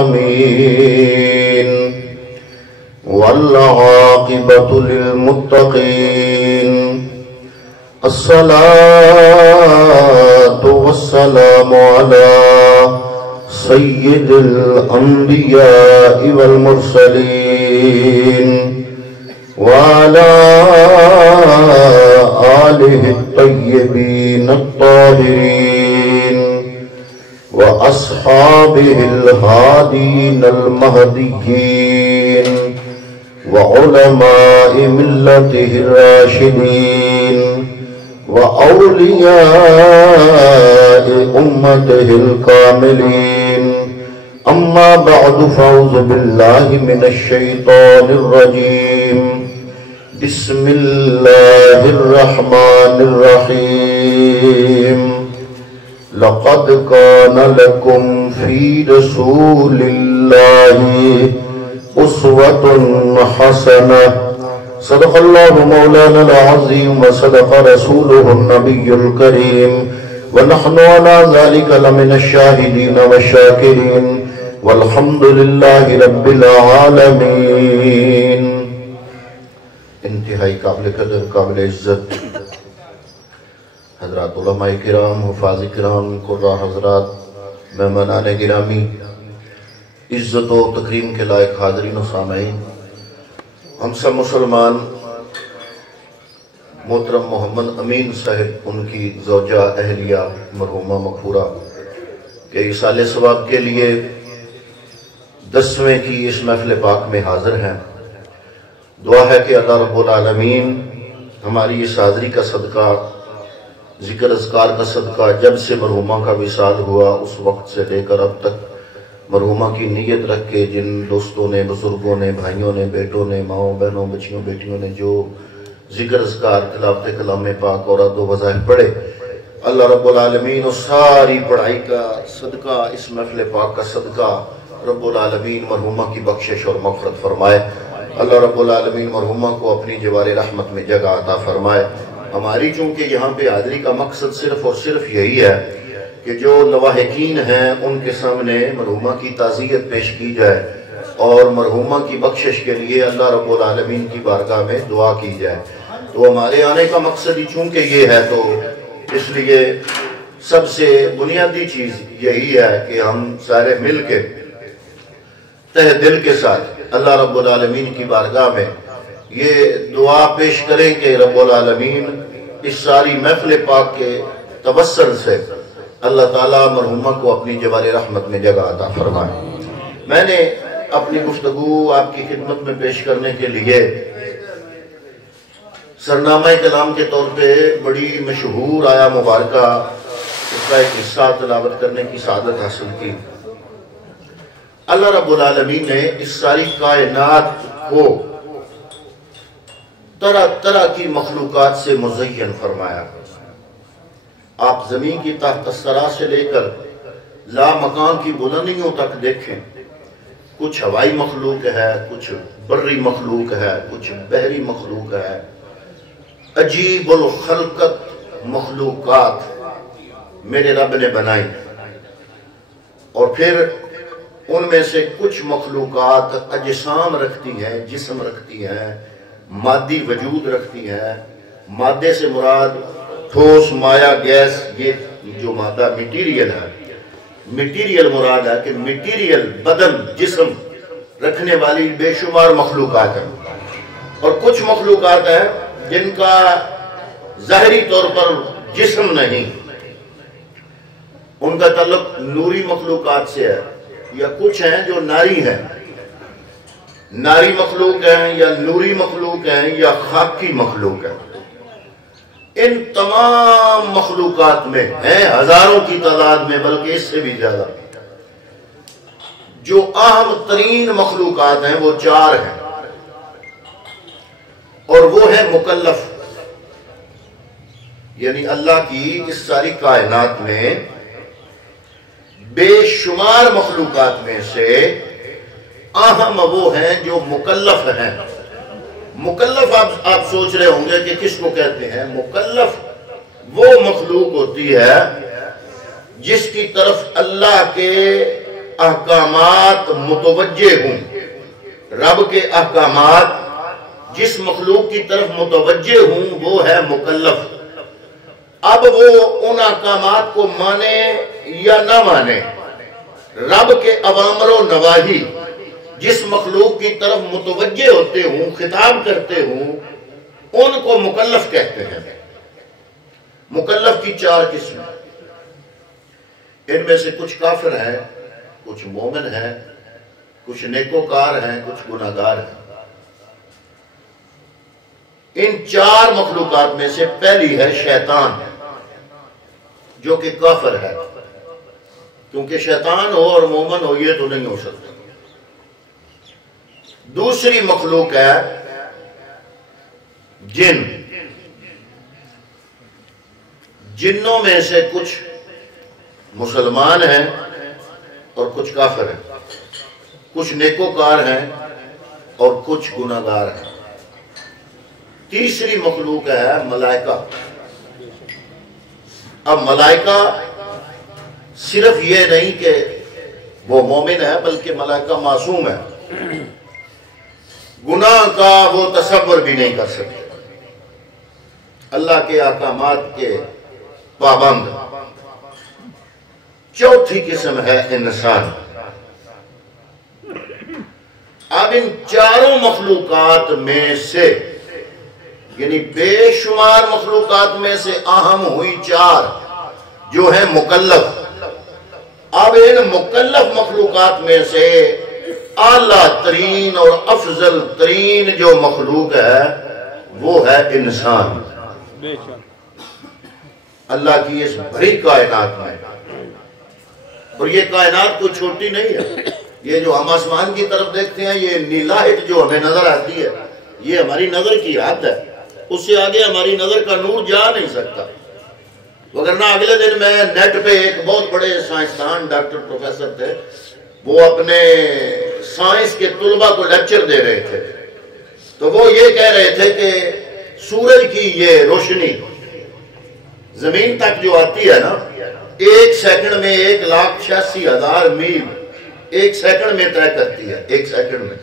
العالمين والعاقبة للمتقين الصلاة والسلام على سيد الأنبياء والمرسلين وعلى آله الطيبين الطاهرين وأصحابه الهادين المهديين وعلماء ملته الراشدين وأولياء أمته الكاملين أما بعد فأعوذ بالله من الشيطان الرجيم بسم الله الرحمن الرحيم لقد كان لكم في رسول الله أسوة حسنة صدق الله مولانا العظيم وصدق رسوله النبي الكريم ونحن على ذلك لمن الشاهدين والشاكرين والحمد لله رب العالمين. انتہائی قابل قدر قابل عزت حضرات علماء کرام حفاظ کرام قرآن حضرات مہمانان گرامی عزت و تکریم کے لائق حاضرین و سامعین، ہم سب مسلمان محترم محمد امین صاحب ان کی زوجہ اہلیہ مرحومہ مغفورہ کے ایصال ثواب کے لیے 10ویں کی اس محفل پاک میں حاضر ہیں. دعا ہے کہ اللہ رب العالمین ہماری اس حاضری کا صدقہ، ذکر اذکار کا صدقہ، جب سے مرحومہ کا وصال ہوا اس وقت سے لے کر اب تک مرحومہ کی نیت رکھ کے جن دوستوں نے، بزرگوں نے، بھائیوں نے، بیٹوں نے، ماؤں بہنوں، بچیوں بیٹیوں نے جو ذکر اذکار، تلاوت کلام پاک اور و وظائف پڑھے، اللہ رب العالمین اس ساری پڑھائی کا صدقہ، اس محفل پاک کا صدقہ رب العالمین مرحومہ کی بخشش اور مغفرت فرمائے. اللہ رب العالمین مرحومہ کو اپنی جوار رحمت میں جگہ عطا فرمائے. ہماری چونکہ یہاں پہ حاضری کا مقصد صرف اور صرف یہی ہے کہ جو لواحقین ہیں ان کے سامنے مرحومہ کی تعزیت پیش کی جائے اور مرحومہ کی بخشش کے لیے اللہ رب العالمین کی بارگاہ میں دعا کی جائے. تو ہمارے آنے کا مقصد ہی چونکہ یہ ہے، تو اس لیے سب سے بنیادی چیز یہی ہے کہ ہم سارے مل کے تہ دل کے ساتھ اللہ رب العالمین کی بارگاہ میں یہ دعا پیش کریں کہ رب العالمین اس ساری محفل پاک کے توسل سے اللہ تعالیٰ مرحومہ کو اپنی جوار رحمت میں جگہ عطا فرمائے. میں نے اپنی گفتگو آپ کی خدمت میں پیش کرنے کے لیے سرنامہ کلام کے طور پہ بڑی مشہور آیا مبارکہ اس کا ایک حصہ تلاوت کرنے کی سعادت حاصل کی. اللہ رب العالمین نے اس ساری کائنات کو طرح طرح کی مخلوقات سے مزین فرمایا. آپ زمین کی تحت الثری سے لے کر لا مکان کی بلندیوں تک دیکھیں، کچھ ہوائی مخلوق ہے، کچھ بری مخلوق ہے، کچھ بحری مخلوق ہے. عجیب الخلقت مخلوقات میرے رب نے بنائی، اور پھر ان میں سے کچھ مخلوقات اجسام رکھتی ہیں، جسم رکھتی ہیں، مادی وجود رکھتی ہیں. مادے سے مراد ٹھوس، مایع، گیس، یہ جو مادہ میٹیریل ہے، میٹیریل مراد ہے کہ میٹیریل بدن، جسم رکھنے والی بے شمار مخلوقات ہیں. اور کچھ مخلوقات ہیں جن کا ظاہری طور پر جسم نہیں، ان کا تعلق نوری مخلوقات سے ہے، یا کچھ ہیں جو ناری ہیں، ناری مخلوق ہیں یا نوری مخلوق ہیں یا خاکی مخلوق ہیں. ان تمام مخلوقات میں ہیں ہزاروں کی تعداد میں، بلکہ اس سے بھی زیادہ. جو اہم ترین مخلوقات ہیں وہ 4 ہیں، اور وہ ہے مکلف. یعنی اللہ کی اس ساری کائنات میں بے شمار مخلوقات میں سے اہم وہ ہیں جو مکلف ہیں. مکلف آپ سوچ رہے ہوں گے کہ کس کو کہتے ہیں؟ مکلف وہ مخلوق ہوتی ہے جس کی طرف اللہ کے احکامات متوجہ ہوں، رب کے احکامات جس مخلوق کی طرف متوجہ ہوں وہ ہے مکلف۔ اب وہ ان احکامات کو مانے یا نہ مانے، رب کے اوامر و نواہی جس مخلوق کی طرف متوجہ ہوتے ہوں، خطاب کرتے ہوں، ان کو مکلف کہتے ہیں۔ مکلف کی 4 قسم، ان میں سے کچھ کافر ہیں، کچھ مومن ہیں، کچھ نیکوکار ہیں، کچھ گناہگار ہیں۔ ان 4 مخلوقات میں سے پہلی ہے شیطان، جو کہ کافر ہے، کیونکہ شیطان ہو اور مومن ہو یہ تو نہیں ہو سکتا۔ دوسری مخلوق ہے جن، جنوں میں سے کچھ مسلمان ہیں اور کچھ کافر ہیں، کچھ نیکوکار ہیں اور کچھ گناہگار ہیں۔ تیسری مخلوق ہے ملائکہ۔ اب ملائکہ صرف یہ نہیں کہ وہ مومن ہے، بلکہ ملائکہ معصوم ہے، گناہ کا وہ تصور بھی نہیں کر سکتے، اللہ کے احکامات کے پابند۔ چوتھی قسم ہے انسان۔ اب ان 4 مخلوقات میں سے، یعنی بے شمار مخلوقات میں سے اہم ہوئی 4 جو ہیں مکلف۔ اب ان مکلف مخلوقات میں سے اعلیٰ ترین اور افضل ترین جو مخلوق ہے وہ ہے انسان۔ اللہ کی اس بڑی کائنات میں، اور یہ کائنات کوئی چھوٹی نہیں ہے، یہ جو ہم آسمان کی طرف دیکھتے ہیں، یہ نیلاہٹ جو ہمیں نظر آتی ہے، یہ ہماری نظر کی حد ہے، اس سے آگے ہماری نظر کا نور جا نہیں سکتا۔ وگرنہ اگلے دن میں نیٹ پہ ایک بہت بڑے سائنسدان ڈاکٹر پروفیسر تھے، وہ اپنے سائنس کے طلباء کو لیکچر دے رہے تھے، تو وہ یہ کہہ رہے تھے کہ سورج کی یہ روشنی زمین تک جو آتی ہے نا، 1 سیکنڈ میں 1,86,000 میل 1 سیکنڈ میں طے کرتی ہے۔ 1 سیکنڈ میں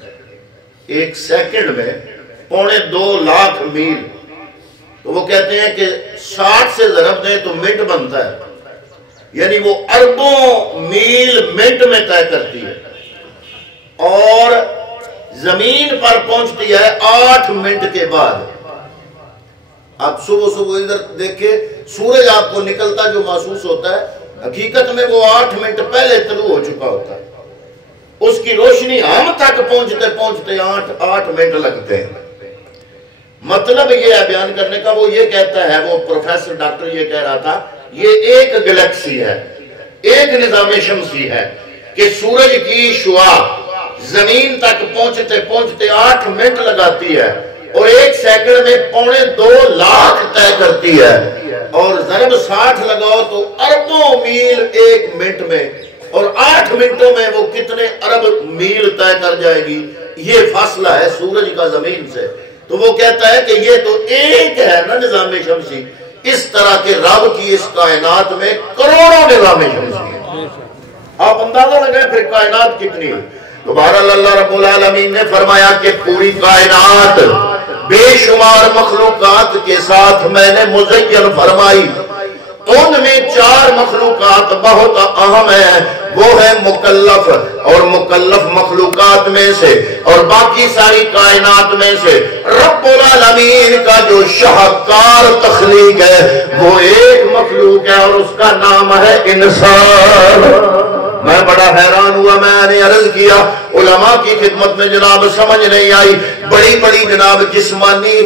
1 سیکنڈ میں 2.25 لاکھ میل۔ تو وہ کہتے ہیں کہ 60 سے ضرب دیں تو منٹ بنتا ہے، یعنی وہ اربوں میل منٹ میں طے کرتی ہے، اور زمین پر پہنچتی ہے 8 منٹ کے بعد۔ آپ صبح صبح ادھر دیکھیں، سورج آپ کو نکلتا جو محسوس ہوتا ہے، حقیقت میں وہ 8 منٹ پہلے طلوع ہو چکا ہوتا ہے۔ اس کی روشنی ہم تک پہنچتے پہنچتے 8 منٹ لگتے ہیں۔ مطلب یہ ہے بیان کرنے کا، وہ یہ کہتا ہے، وہ پروفیسر ڈاکٹر یہ کہہ رہا تھا، یہ ایک گلیکسی ہے، ایک نظام شمسی ہے کہ سورج کی شعاع زمین تک پہنچتے پہنچتے 8 منٹ لگاتی ہے، اور 1 سیکنڈ میں 2.25 لاکھ طے کرتی ہے، اور ضرب 60 لگاؤ تو اربوں میل 1 منٹ میں، اور 8 منٹوں میں وہ کتنے ارب میل طے کر جائے گی۔ یہ فاصلہ ہے سورج کا زمین سے۔ تو وہ کہتا ہے کہ یہ تو ایک ہے نا نظام شمسی، اس طرح کے رب کی اس کائنات میں کروڑوں نظام شمسی ہیں۔ آپ اندازہ لگائیں پھر کائنات کتنی ہے۔ تو بہرحال اللہ رب العالمین نے فرمایا کہ پوری کائنات بے شمار مخلوقات کے ساتھ میں نے مزین فرمائی، ان میں 4 مخلوقات بہت اہم ہیں، وہ ہے مکلف، اور مکلف مخلوقات میں سے اور باقی ساری کائنات میں سے رب العالمین کا جو شاہکار تخلیق ہے وہ ایک مخلوق ہے، اور اس کا نام ہے انسان۔ میں بڑا حیران ہوا، میں نے عرض کیا علماء کی خدمت میں، جناب سمجھ نہیں آئی، بڑی بڑی جناب جسمانی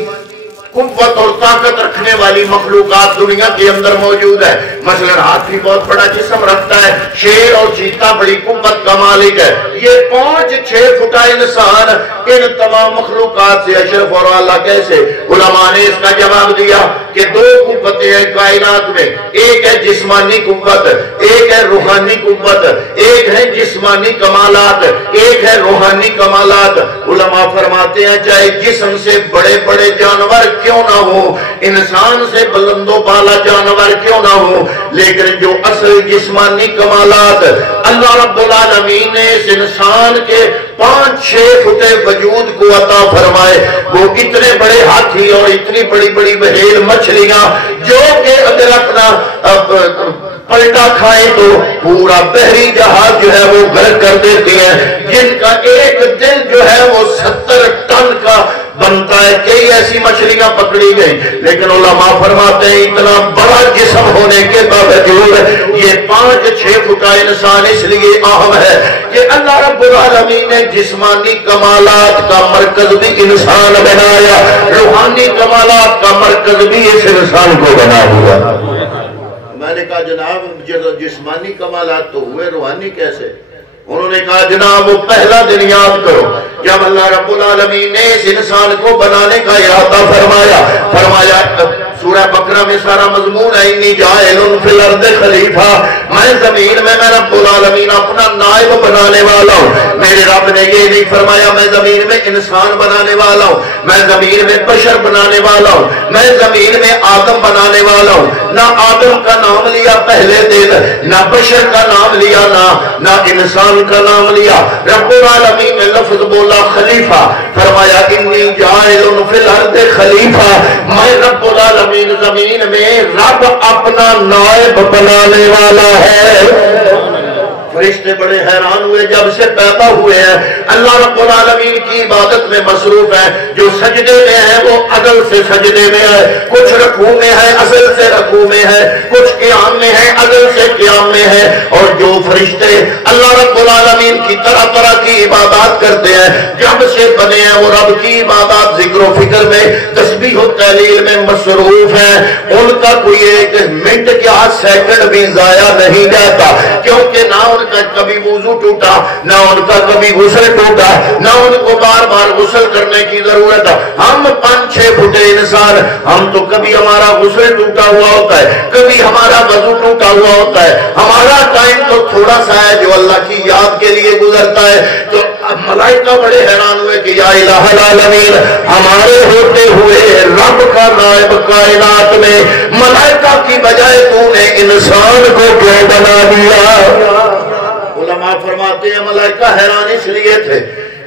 قوت اور طاقت رکھنے والی مخلوقات دنیا کے اندر موجود ہے۔ مثلا ہاتھی بہت بڑا جسم رکھتا ہے، شیر اور چیتا بڑی قوت کا مالک ہے، یہ 5-6 فٹا انسان ان تمام مخلوقات سے اشرف اور اعلیٰ کیسے؟ علماء نے اس کا جواب دیا کہ دو قوتیں ہیں کائنات میں، ایک ہے جسمانی قوت، ایک ہے روحانی قوت، ایک ہے جسمانی کمالات، ایک ہے روحانی کمالات۔ علماء فرماتے ہیں چاہے جسم سے بڑے بڑے جانور کیوں نہ ہو، انسان سے بلند و بالا جانور کیوں نہ ہو، لیکن جو اصل جسمانی کمالات اللہ رب العالمین نے اس انسان کے 5-6 فٹ وجود کو عطا فرمائے، وہ اتنے بڑے ہاتھی اور اتنی بڑی بڑی بحیل مچھلیاں جو کہ اگر اپنا پلٹا کھائیں تو پورا بحری جہاز جو ہے وہ غرق کر دیتے ہیں، جن کا ایک دن جو ہے وہ 70 ٹن کا بنتا ہے۔ کئی ایسی مچھلیاں پکڑی گئی، لیکن علماء فرماتے ہیں اتنا بڑا جسم ہونے کے باوجود یہ 5-6 فٹا انسان اس لیے اہم ہے کہ اللہ رب العالمین نے جسمانی کمالات کا مرکز بھی انسان بنایا، روحانی کمالات کا مرکز بھی اس انسان کو بنا ہوا۔ میں نے کہا جناب جسمانی کمالات تو ہوئے، روحانی کیسے؟ انہوں نے کہا جناب وہ پہلا دن یاد کرو جب اللہ رب العالمین نے اس انسان کو بنانے کا ارادہ فرمایا سورہ بقرہ میں سارا مضمون ہے، انی جاعل فی الارض خلیفہ، میں زمین میں رب العالمین اپنا نائب بنانے والا ہوں۔ میرے رب نے یہ نہیں فرمایا میں زمین میں انسان بنانے والا ہوں، میں زمین میں بشر بنانے والا ہوں، میں زمین میں آدم بنانے والا ہوں۔ نہ آدم کا نام لیا پہلے دن، نہ بشر کا نام لیا، نہ انسان کا نام لیا۔ رب العالمین نے لفظ بولا خلیفہ، فرمایا انی جاعل فی الارض خلیفہ، میں رب العالمین زمین میں رب اپنا نائب بنانے والا ہے۔ فرشتے بڑے حیران ہوئے جب سے پیدا ہوئے ہیں، اللہ رب العالمین کی عبادت میں مصروف ہے، جو سجدے میں ہے وہ عدل سے سجدے میں ہے، کچھ رکوع میں ہے عدل سے رکوع میں ہے، کچھ قیام میں ہے عدل سے قیام میں ہے۔ اور جو فرشتے اللہ رب العالمین کی طرح طرح کی عبادات کرتے ہیں، جب سے بنے ہیں وہ رب کی عبادات ذکر و فکر میں تسبیح و تحلیل میں مصروف ہیں، ان کا کوئی ایک منٹ کیا سیکنڈ بھی ضائع نہیں جاتا، کیونکہ نہ ان کا کبھی وضو ٹوٹا، نہ ان کا کبھی غسل ٹوٹا، نہ ان کو بار بار غسل کرنے کی ضرورت ہے۔ ہم 5-6 فٹے انسان، ہم تو کبھی ہمارا غسل ٹوٹا ہوا ہوتا ہے، کبھی ہمارا وضو ٹوٹا ہوا ہوتا ہے، ہمارا ٹائم تو تھوڑا سا ہے جو اللہ کی یاد کے لیے گزرتا ہے۔ تو ملائکہ بڑے حیران ہوئے کہ یا الہ العالمین، ہمارے ہوتے ہوئے رب کا نائب کائنات میں ملائکہ کی بجائے تو نے انسان کو کیوں بنا دیا؟ علماء فرماتے ہیں ملائکہ حیران اس لیے تھے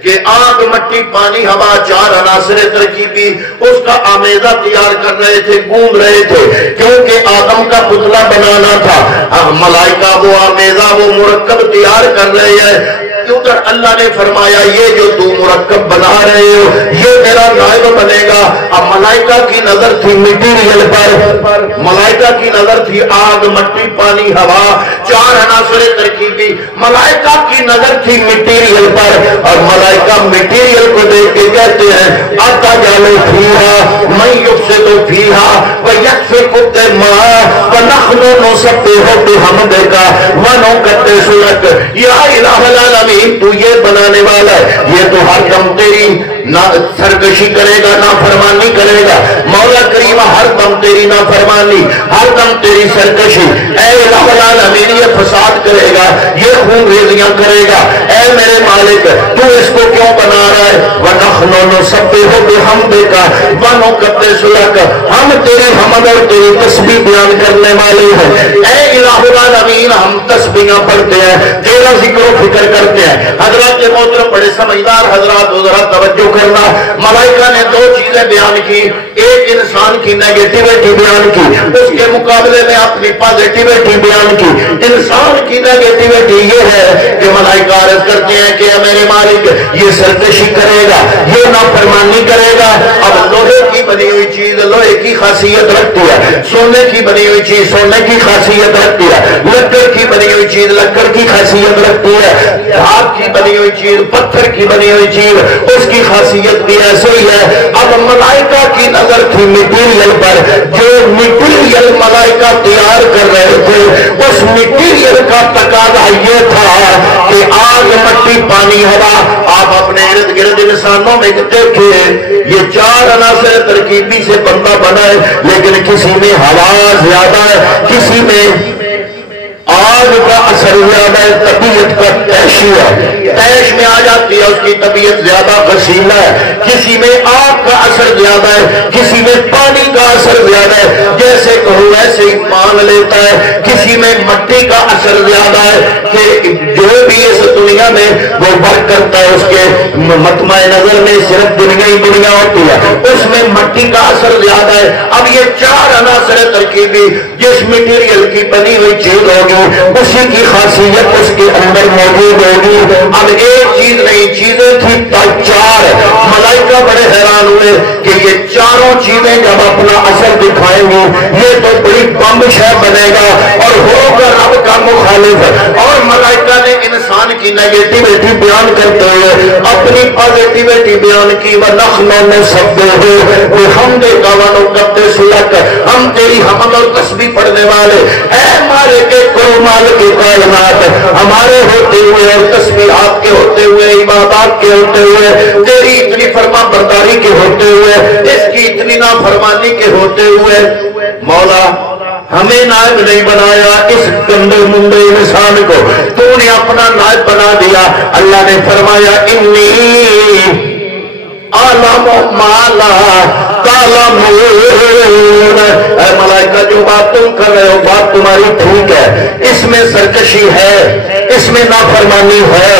کہ آگ مٹی پانی ہوا 4 عناصر ترکیبی اس کا آمیزہ تیار کر رہے تھے، گھوم رہے تھے، کیونکہ آدم کا پتلا بنانا تھا۔ ملائکہ وہ آمیزہ وہ مرکب تیار کر رہے ہیں، ادھر اللہ نے فرمایا یہ جو تم مرکب بنا رہے ہو یہ میرا نائب بنے گا۔ اب ملائکہ کی نظر تھی میٹیریل پر، ملائکہ کی نظر تھی آگ مٹی پانی ہوا 4 عناصر ترکیبی، ملائکہ کی نظر تھی میٹیریل پر، اور ملائکہ میٹیریل کو دیکھ کے کہتے ہیں آتا جالو فیہا من یفسد فیہا ویکفک الدماء ونحن نسبح بحمدک ونقدس لک۔ یا الہ العالمین، تو یہ بنانے والا ہے، یہ تو ہر دم تیری سرکشی کرے گا، نافرمانی کرے گا۔ مولا کریم ہر دم تیری نافرمانی، ہر دم تیری سرکشی، اے الہ العالمین یہ فساد کرے گا، یہ خون ریزیاں کرے گا، اے میرے مالک تو اس کو کیوں بنا رہا ہے؟ وَنَحْنُ نُسَبِّحُ بِحَمْدِكَ وَنُقَدِّسُ لَكَ، ہم تیری حمد اور تیری تسبیح بیان کرنے والے ہیں۔ اے الہ العالمین ہم تسبیحاں پڑھتے ہیں، تیرا ذکر و فکر کرتے ہیں۔ حضرات محترم بڑے سمجھدار حضرات ذرا توجہ کرنا، ملائکہ نے 2 چیزیں بیان کی، ایک انسان کی نیگیٹیویٹی بیان کی، اس کے مقابلے میں اپنی پازیٹیویٹی بیان کی۔ انسان کی نیگیٹیویٹی یہ ہے کہ ملائکہ عرض کرتے ہیں کہ میرے مالک یہ سرکشی کرے گا، یہ نافرمانی کرے گا۔ اب لوہے کی بنی ہوئی چیز لوہے کی خاصیت رکھتی ہے، سونے کی بنی ہوئی چیز سونے کی خاصیت رکھتی ہے، لکڑ کی بنی ہوئی چیز لکڑ کی خاصیت رکھتی ہے، دھات کی بنی ہوئی چیز پتھر کی بنی ہوئی چیز اس کی خاصیت بھی ایسے ہی ہے۔ اب ملائکہ کی نظر تھی میٹیریل پر، جو میٹیریل ملائکہ تیار کر رہے تھے اس میٹیریل کا تقاضا یہ تھا کہ آگ مٹی پانی ہوا آپ اپنے ارد گرد انسانوں میں دیکھیں یہ چار عناصر ترکیبی سے بندہ بنا ہے، لیکن کسی میں ہوا زیادہ ہے، کسی میں آگ کا اثر زیادہ ہے، طبیعت کا تیشی ہے، تیش میں آ جاتی ہے، اس کی طبیعت زیادہ غسیلا ہے، کسی میں آگ کا اثر زیادہ ہے، کسی میں پانی کا اثر زیادہ ہے، جیسے کہو ویسے ہی مان لیتا ہے، کسی میں مٹی کا اثر زیادہ ہے کہ جو بھی اس دنیا میں وہ بر کرتا ہے اس کے مطمع نظر میں صرف دنیا ہی دنیا ہوتی ہے، اس میں مٹی کا اثر زیادہ ہے۔ اب یہ چار عناصر ترکیبی جس مٹیریل کی بنی ہوئی چیز ہوگی اسی کی خاصیت اس کے اندر موجود ہوگی۔ اب ایک چیز نہیں، چیزیں تھی چار۔ ملائکہ بڑے حیران ہوئے کہ یہ چاروں چیزیں جب اپنا اثر دکھائیں گی یہ تو بڑی بم شے بنے گا اور ہوگا رب کا مخالف۔ اور ملائکہ نے انسان کی نیگیٹیوٹی بیان کرتے ہوئے اپنی پازیٹیوٹی بیان کی، وَنَحْنُ نُسَبِّحُ بِحَمْدِكَ وَنُقَدِّسُ لَكَ، ہم تیری حمد اور تسبیح پڑھنے والے، اے مالک کل مالک کائنات، ہمارے ہوتے ہوئے اور تسبیحات کے ہوتے ہوئے، عبادات کے ہوتے ہوئے، تیری اتنی فرما برداری کے ہوتے ہوئے، اس کی اتنی نافرمانی کے ہوتے ہوئے، مولا ہمیں نائب نہیں بنایا، اس گندے مندے انسان کو تو نے اپنا نائب بنا دیا۔ اللہ نے فرمایا انی عالم ما لا تعلمون، اے ملائکہ جو بات تم کر رہے ہو بات تمہاری ٹھیک ہے، اس میں سرکشی ہے، اس میں نافرمانی ہے،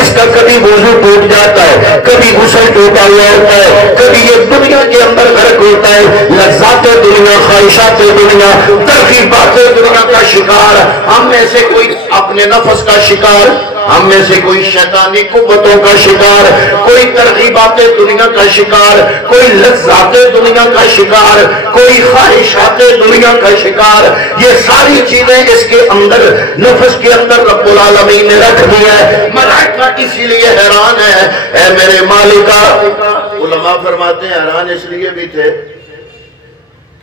اس کا کبھی وضو ٹوٹ جاتا ہے، کبھی غسل ٹوٹا ہوا ہوتا ہے، کبھی یہ دنیا کے اندر غرق ہوتا ہے، لذات دنیا، خواہشات دنیا، ترغیبات دنیا کا شکار، ہم میں سے کوئی اپنے نفس کا شکار، ہم میں سے کوئی شیطانی قوتوں کا شکار، کوئی ترغیبات دنیا کا شکار، کوئی لذات دنیا کا شکار، کوئی خواہشات دنیا کا شکار۔ یہ ساری چیزیں اس کے اندر نفس کے اندر رب العالمین نے رکھ دی ہے۔ ملائکہ اسی لیے حیران ہے، اے میرے مالکہ، علماء فرماتے ہیں حیران اس لیے بھی تھے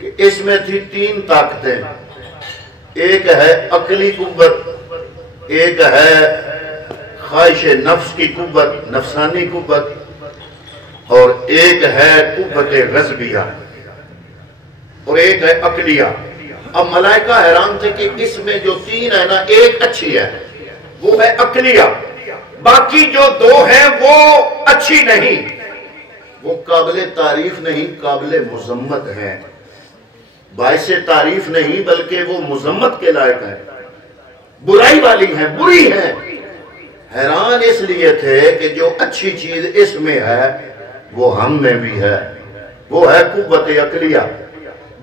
کہ اس میں تھی تین طاقتیں، ایک ہے عقلی قوت، ایک ہے خواہش نفس کی قوت، نفسانی قوت، اور ایک ہے قوت غضبیہ اور ایک ہے عقلیہ۔ اب ملائکہ حیران تھے کہ اس میں جو تین ہے نا، ایک اچھی ہے وہ ہے عقلیہ، باقی جو دو ہیں وہ اچھی نہیں، وہ قابل تعریف نہیں، قابل مذمت ہیں، باعث تعریف نہیں بلکہ وہ مذمت کے لائق ہیں، برائی والی ہیں، بری ہیں۔ حیران اس لیے تھے کہ جو اچھی چیز اس میں ہے وہ ہم میں بھی ہے، وہ ہے قوت عقلیہ۔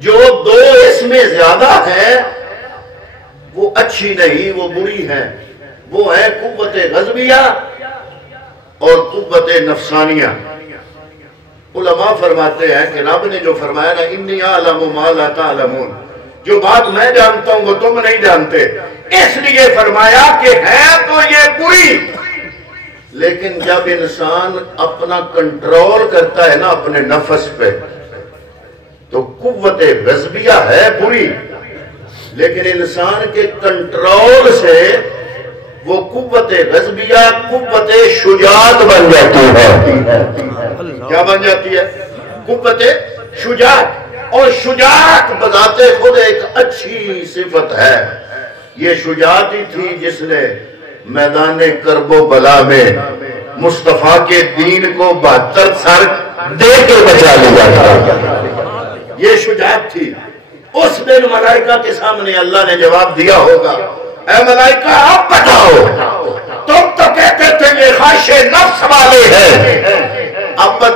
جو دو اس میں زیادہ ہیں وہ اچھی نہیں، وہ بری ہیں، وہ ہے قوت غضبیہ اور قوت نفسانیہ۔ علماء فرماتے ہیں کہ رب نے جو فرمایا نا انی اعلم ما لا تعلمون، جو بات میں جانتا ہوں وہ تم نہیں جانتے، اس لیے فرمایا کہ ہے تو یہ بری، لیکن جب انسان اپنا کنٹرول کرتا ہے نا اپنے نفس پہ تو قوت غضبیہ ہے بری، لیکن انسان کے کنٹرول سے وہ قوت غضبیہ قوت شجاعت بن جاتی ہے۔ کیا بن جاتی ہے؟ قوت شجاعت۔ اور شجاعت بذات خود ایک اچھی صفت ہے۔ یہ شجاعت ہی تھی جس نے میدان کرب و بلا میں مصطفیٰ کے دین کو 72 سر دے کے بچا لیا تھا، یہ شجاعت تھی۔ اس دن ملائکہ کے سامنے اللہ نے جواب دیا ہوگا، اے ملائکہ اب بتاؤ، تم تو کہتے تھے یہ خواہش نفس والے ہیں، اب بتاؤ